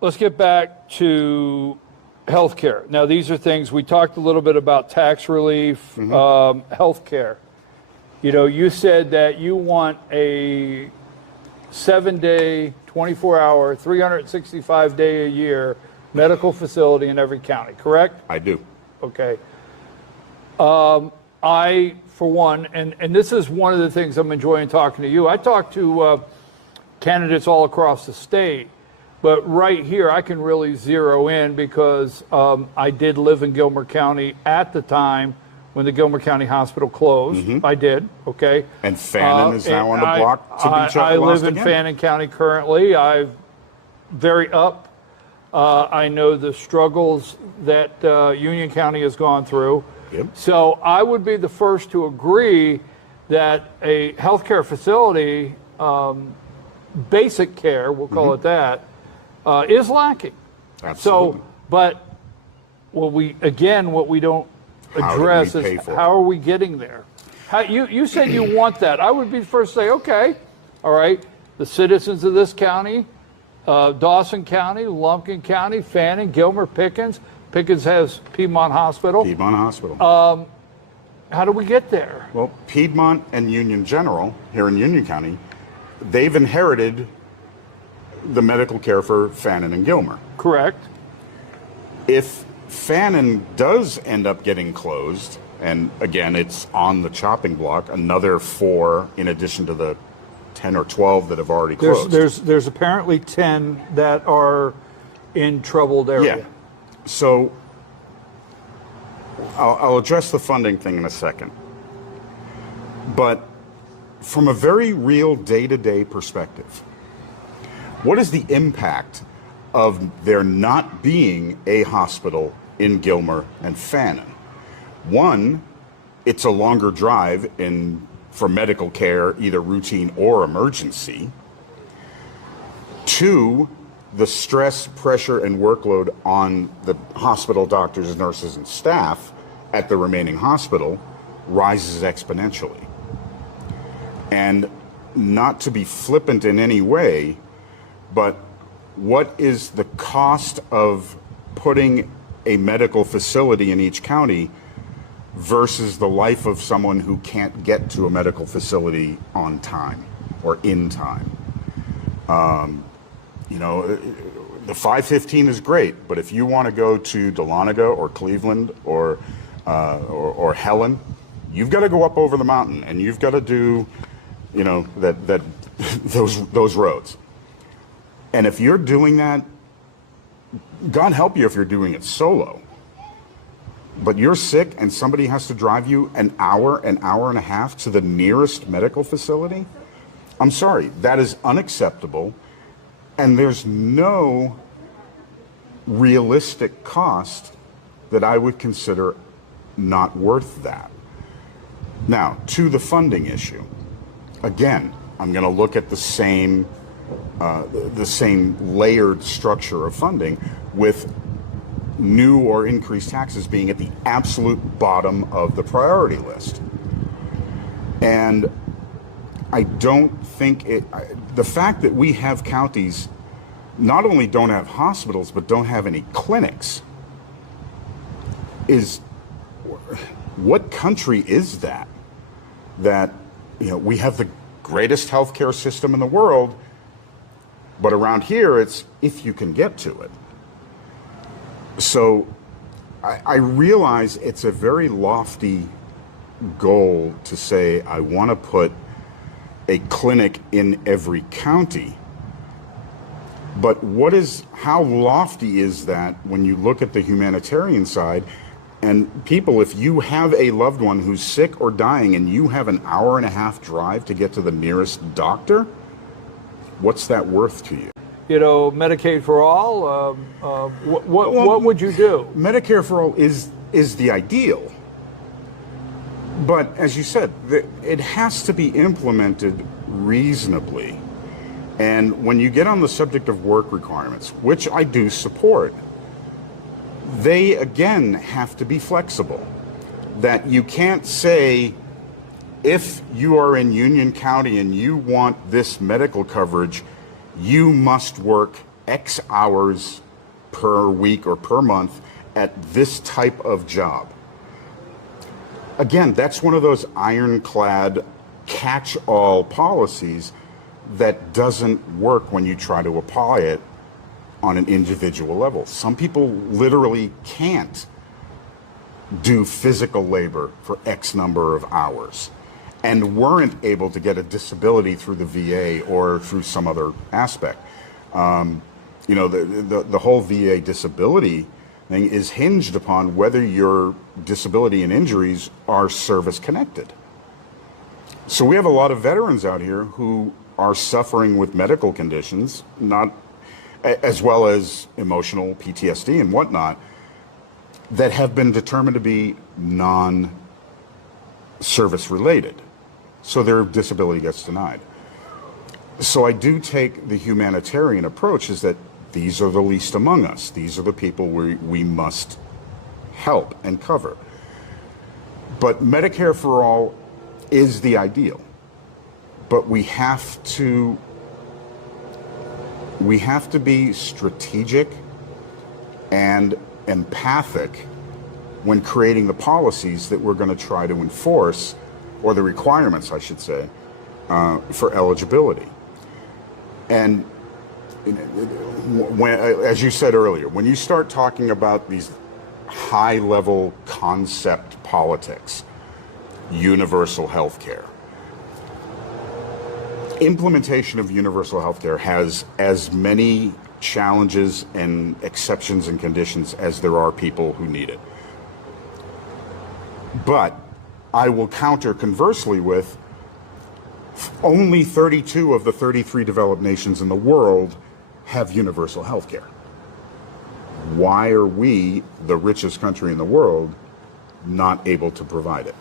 Let's get back to healthcare. Now, these are things we talked a little bit about: tax relief, healthcare. You know, you said that you want a 7-day, 24-hour, 365-day-a-year medical facility in every county, correct? I do. Okay. I, for one, and this is one of the things I'm enjoying talking to you. I talk to candidates all across the state. But right here, I can really zero in because I did live in Gilmer County at the time when the Gilmer County Hospital closed. I did, okay? And Fannin is now on the block to be I live in Fannin County currently. I'm very up. I know the struggles that Union County has gone through. Yep. So I would be the first to agree that a healthcare facility, basic care, we'll call it that, is lacking. Absolutely. So, but what we don't address is how are we getting there? You said you want that. I would be the first to say, okay, all right, the citizens of this county, Dawson County, Lumpkin County, Fannin, Gilmer, Pickens. Pickens has Piedmont Hospital. Piedmont Hospital. How do we get there? Well, Piedmont and Union General here in Union County, they've inherited the medical care for Fannin and Gilmer. Correct. If Fannin does end up getting closed, and again, it's on the chopping block, another 4 in addition to the 10 or 12 that have already closed. There's apparently 10 that are in troubled area. Yeah. So I'll address the funding thing in a second. But from a very real day-to-day perspective, what is the impact of there not being a hospital in Gilmer and Fannin? One, it's a longer drive for medical care, either routine or emergency. 2, the stress, pressure, and workload on the hospital doctors, nurses, and staff at the remaining hospital rises exponentially. And not to be flippant in any way, but what is the cost of putting a medical facility in each county versus the life of someone who can't get to a medical facility on time or in time? You know, the 515 is great, but if you want to go to Dahlonega or Cleveland or Helen, you've got to go up over the mountain and you've got to do, you know, those roads. And if you're doing that, God help you if you're doing it solo. But you're sick and somebody has to drive you an hour and a half to the nearest medical facility. I'm sorry, that is unacceptable. And there's no realistic cost that I would consider not worth that. Now, to the funding issue. Again, I'm going to look at the same layered structure of funding, with new or increased taxes being at the absolute bottom of the priority list. And I don't think the fact that we have counties not only don't have hospitals but don't have any clinics is, what country is that? That, you know, we have the greatest healthcare system in the world, but around here it's if you can get to it. So I realize it's a very lofty goal to say I want to put a clinic in every county. But how lofty is that when you look at the humanitarian side? And people, if you have a loved one who's sick or dying and you have an hour and a half drive to get to the nearest doctor, what's that worth to you? You know, Medicaid for all, what would you do? Medicare for all is the ideal. But as you said, it has to be implemented reasonably. And when you get on the subject of work requirements, which I do support, they again have to be flexible. That you can't say, if you are in Union County and you want this medical coverage, you must work X hours per week or per month at this type of job. Again, that's one of those ironclad catch-all policies that doesn't work when you try to apply it on an individual level. Some people literally can't do physical labor for X number of hours and weren't able to get a disability through the VA or through some other aspect. You know, the whole VA disability thing is hinged upon whether your disability and injuries are service connected. So we have a lot of veterans out here who are suffering with medical conditions, not as well as emotional PTSD and whatnot, that have been determined to be non-service related. So their disability gets denied. So I do take the humanitarian approach, is that these are the least among us. These are the people we must help and cover. But Medicare for all is the ideal. But we have to be strategic and empathic when creating the policies that we're going to try to enforce, or the requirements, I should say, for eligibility. And when, as you said earlier, when you start talking about these high-level concept politics, universal health care, implementation of universal health care has as many challenges and exceptions and conditions as there are people who need it. But I will counter conversely with only 32 of the 33 developed nations in the world have universal health care. Why are we, the richest country in the world, not able to provide it?